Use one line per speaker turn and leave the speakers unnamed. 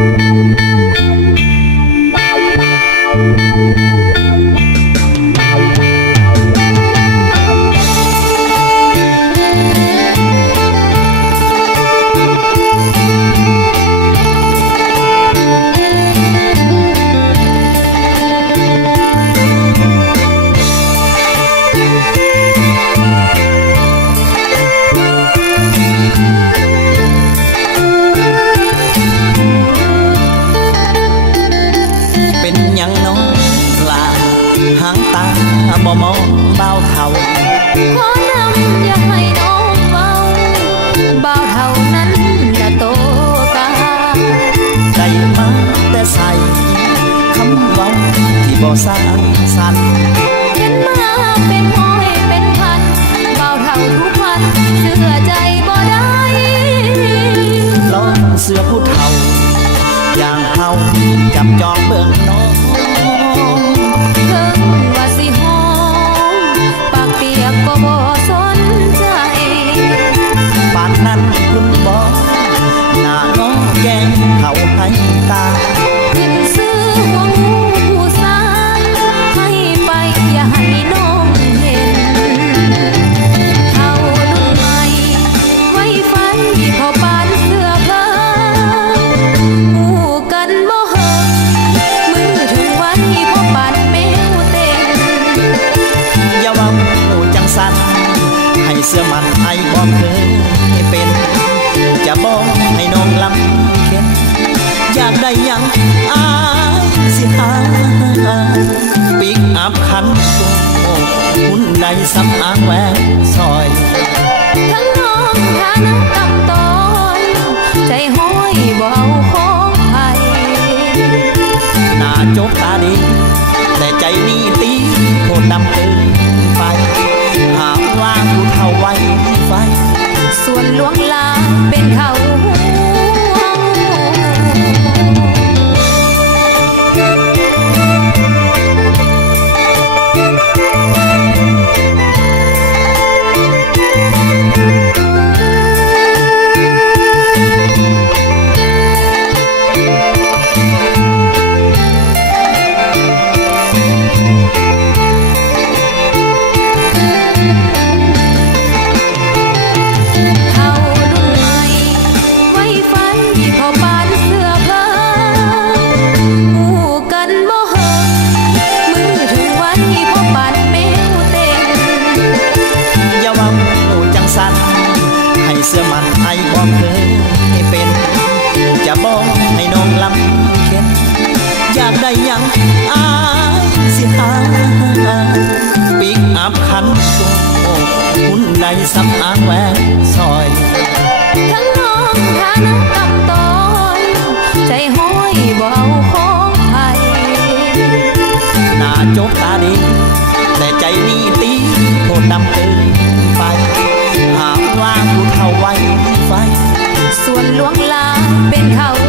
Thank you. ขอนำอย่าให้น้องเบาเบาเท่านั้นละโตกา
ได้มาแต่ใส่คำเว้าที่บ่สร้างสรรค์
เห็นมาเป็นห้อยเป็นพันเบาเท่าทุกวันเชื่อใจบ่ได้
ลองเสื้อผู้เฒ่าอย่างเฮาจับจองเบิ่งน้อง
เสื้อมันไอ้บอ
กเคยเป็น จะบอกให้น้องลำเข็นอยากได้ยังอายสิหา ใดสำอางแหวนซอย
ทั้งน้องฐานะต่ำต้อย ใจห้อยบ่เอาของไผ
หน้าจกตาดี แต่ใจนี่ตีโคตรดำเกินไปหากว่าผู้เท่าไว้ไฟ
ส่วนหลวง มัน
ไอ้บอกเคยเป็น จะบอกให้น้องลำเข็นอยากได้ยังอายสิหาปิกอัพคันโตหุ่นใดสำอางแหวนซอย
ทั้งน้องฐานะต่ำตอยใจห้อยเอาของไผ
หน้าจกตาดี แต่ใจนี่ตีโคตรดำเกิน เท่าไว้ไฟ
ส่วนหลวงลาเป็นเขาห่